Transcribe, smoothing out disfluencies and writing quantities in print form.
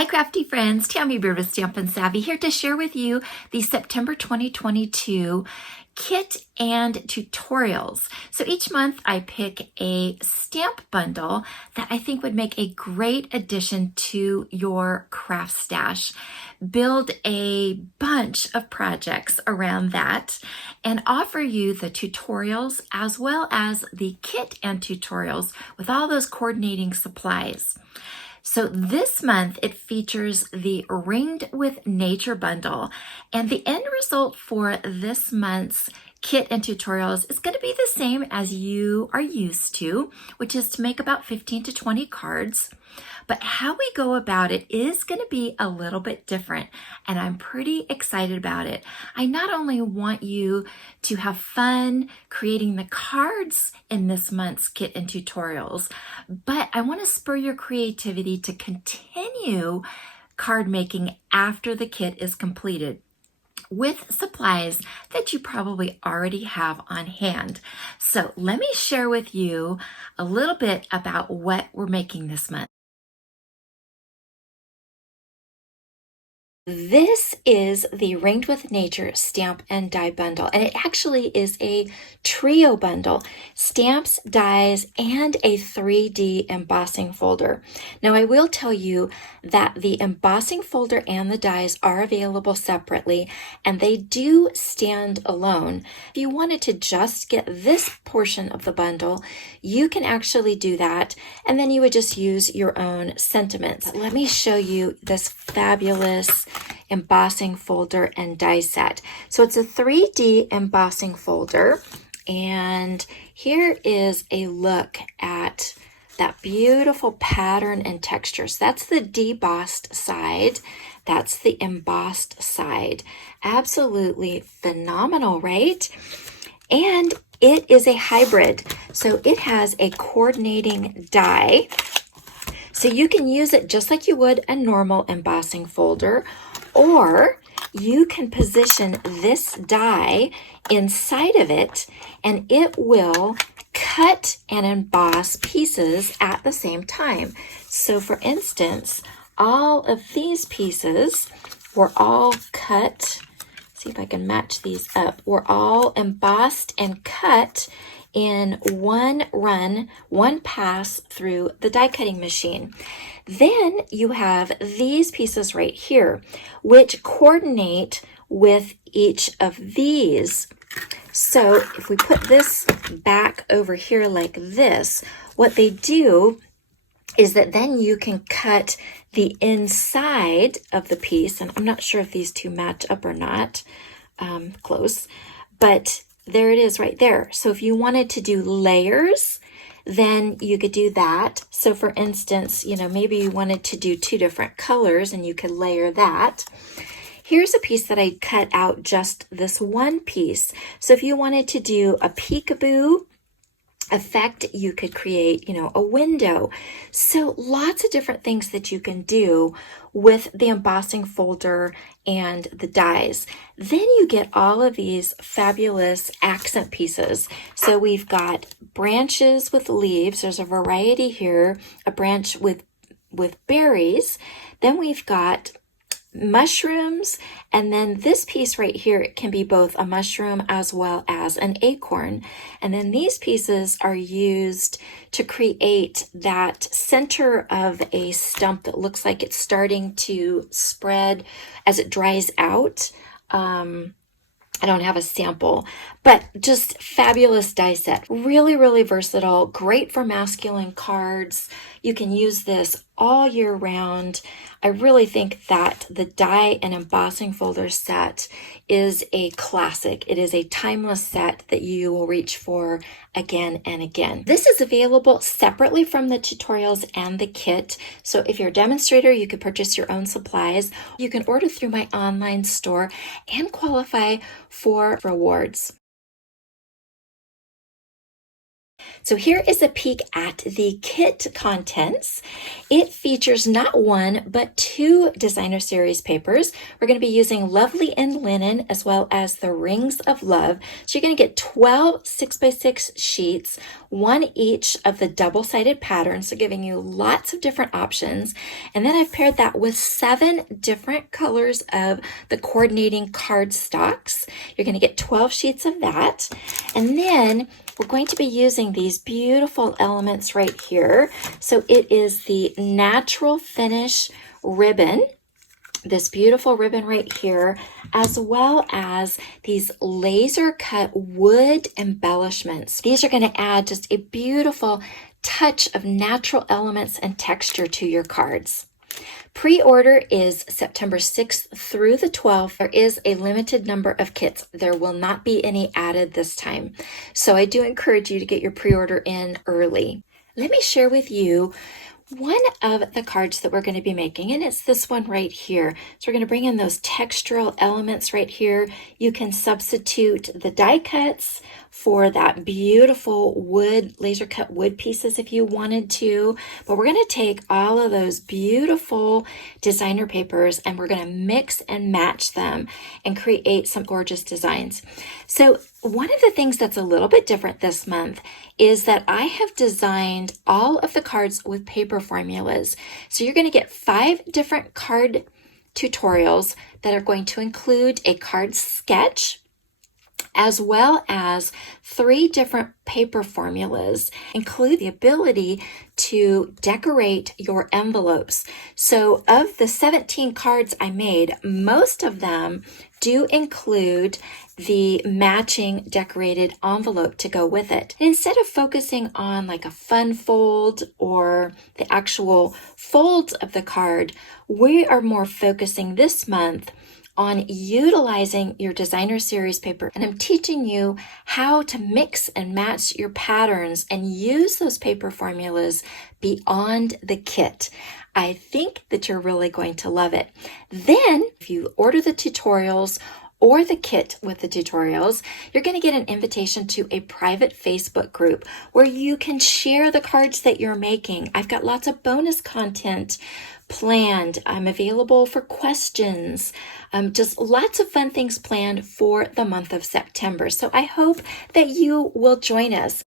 Hi crafty friends, Tammy Beard with Stampin Savvy here to share with you the September 2022 kit and tutorials. So each month I pick a stamp bundle that I think would make a great addition to your craft stash. Build a bunch of projects around that and offer you the tutorials as well as the kit and tutorials with all those coordinating supplies. So this month it features the Ringed with Nature bundle, and the end result for this month's kit and tutorials is going to be the same as you are used to, which is to make about 15 to 20 cards. But how we go about it is going to be a little bit different, and I'm pretty excited about it. I not only want you to have fun creating the cards in this month's kit and tutorials, but I want to spur your creativity to continue card making after the kit is completed with supplies that you probably already have on hand. So let me share with you a little bit about what we're making this month. This is the Ringed with Nature stamp and die bundle, and it actually is a trio bundle: stamps, dies, and a 3D embossing folder. Now I will tell you that the embossing folder and the dies are available separately, and they do stand alone. If you wanted to just get this portion of the bundle, you can actually do that, and then you would just use your own sentiments. But let me show you this fabulous embossing folder and die set. So it's a 3D embossing folder, and here is a look at that beautiful pattern and texture. So that's the debossed side, that's the embossed side. Absolutely phenomenal, right? And it is a hybrid, so it has a coordinating die. So you can use it just like you would a normal embossing folder, or you can position this die inside of it and it will cut and emboss pieces at the same time. So for instance, all of these pieces were all cut. See if I can match these up. Were all embossed and cut in one run, one pass through the die cutting machine. Then you have these pieces right here, which coordinate with each of these. So if we put this back over here like this, what they do is that then you can cut the inside of the piece, and I'm not sure if these two match up or not, close, but there it is right there. So if you wanted to do layers, then you could do that. So for instance, maybe you wanted to do two different colors and you could layer that. Here's a piece that I cut out just this one piece. So if you wanted to do a peekaboo effect, you could create, a window. So lots of different things that you can do with the embossing folder and the dies. Then you get all of these fabulous accent pieces. So we've got branches with leaves. There's a variety here, a branch with berries. Then we've got mushrooms, and then this piece right here can be both a mushroom as well as an acorn. And then these pieces are used to create that center of a stump that looks like it's starting to spread as it dries out. I don't have a sample, but just fabulous die set. Really, really versatile, great for masculine cards. You can use this all year round. I really think that the die and embossing folder set is a classic. It is a timeless set that you will reach for again and again. This is available separately from the tutorials and the kit. So if you're a demonstrator, you could purchase your own supplies. You can order through my online store and qualify for rewards. So here is a peek at the kit contents. It features not one, but 2 designer series papers. We're going to be using Lovely in Linen as well as the Rings of Love. So you're going to get 12 6x6 sheets, 1 each of the double-sided patterns, so giving you lots of different options. And then I've paired that with 7 different colors of the coordinating cardstocks. You're going to get 12 sheets of that. And then we're going to be using these beautiful elements right here. So it is the natural finish ribbon, this beautiful ribbon right here, as well as these laser cut wood embellishments. These are going to add just a beautiful touch of natural elements and texture to your cards. Pre-order is September 6th through the 12th. There is a limited number of kits. There will not be any added this time. So I do encourage you to get your pre-order in early. Let me share with you one of the cards that we're going to be making, and it's this one right here. So we're going to bring in those textural elements right here. You can substitute the die cuts for that beautiful wood, laser cut wood pieces if you wanted to. But we're going to take all of those beautiful designer papers and we're going to mix and match them and create some gorgeous designs. So one of the things that's a little bit different this month is that I have designed all of the cards with paper formulas. So you're going to get 5 different card tutorials that are going to include a card sketch, as well as 3 different paper formulas, include the ability to decorate your envelopes. So of the 17 cards I made, most of them do include the matching decorated envelope to go with it. Instead of focusing on like a fun fold or the actual folds of the card, we are more focusing this month on utilizing your designer series paper. And I'm teaching you how to mix and match your patterns and use those paper formulas beyond the kit. I think that you're really going to love it. Then, if you order the tutorials or the kit with the tutorials, you're going to get an invitation to a private Facebook group where you can share the cards that you're making. I've got lots of bonus content planned. I'm available for questions. Just lots of fun things planned for the month of September. So I hope that you will join us.